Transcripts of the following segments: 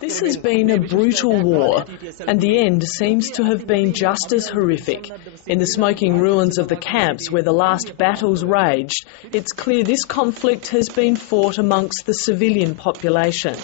This has been a brutal war, and the end seems to have been just as horrific. In the smoking ruins of the camps where the last battles raged, it's clear this conflict has been fought amongst the civilian population.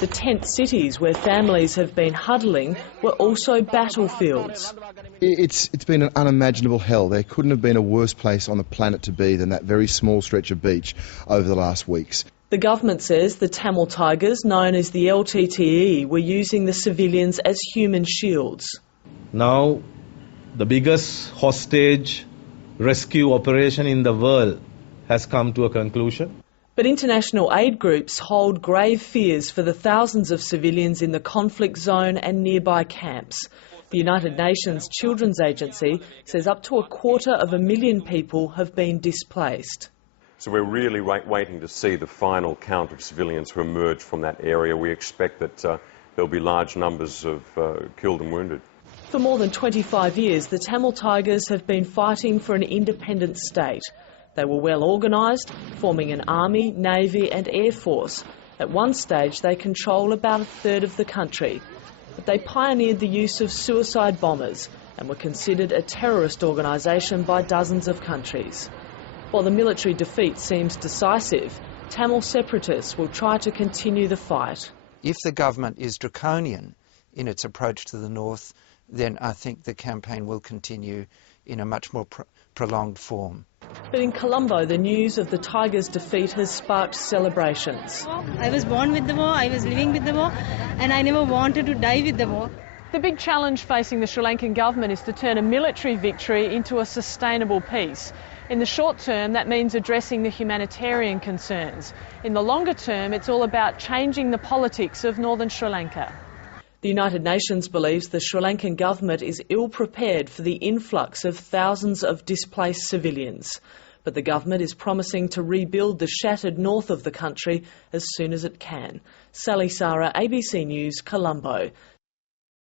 The tent cities where families have been huddling were also battlefields. It's been an unimaginable hell. There couldn't have been a worse place on the planet to be than that very small stretch of beach over the last weeks. The government says the Tamil Tigers, known as the LTTE, were using the civilians as human shields. Now, the biggest hostage rescue operation in the world has come to a conclusion. But international aid groups hold grave fears for the thousands of civilians in the conflict zone and nearby camps. The United Nations Children's Agency says up to 250,000 people have been displaced. So we're really waiting to see the final count of civilians who emerge from that area. We expect that there'll be large numbers of killed and wounded. For more than 25 years, the Tamil Tigers have been fighting for an independent state. They were well organised, forming an army, navy and air force. At one stage, they control about a third of the country. But they pioneered the use of suicide bombers and were considered a terrorist organisation by dozens of countries. While the military defeat seems decisive, Tamil separatists will try to continue the fight. If the government is draconian in its approach to the north, then I think the campaign will continue in a much more prolonged form. But in Colombo, the news of the Tigers' defeat has sparked celebrations. I was born with the war, I was living with the war, and I never wanted to die with the war. The big challenge facing the Sri Lankan government is to turn a military victory into a sustainable peace. In the short term, that means addressing the humanitarian concerns. In the longer term, it's all about changing the politics of northern Sri Lanka. The United Nations believes the Sri Lankan government is ill-prepared for the influx of thousands of displaced civilians. But the government is promising to rebuild the shattered north of the country as soon as it can. Sally Sara, ABC News, Colombo.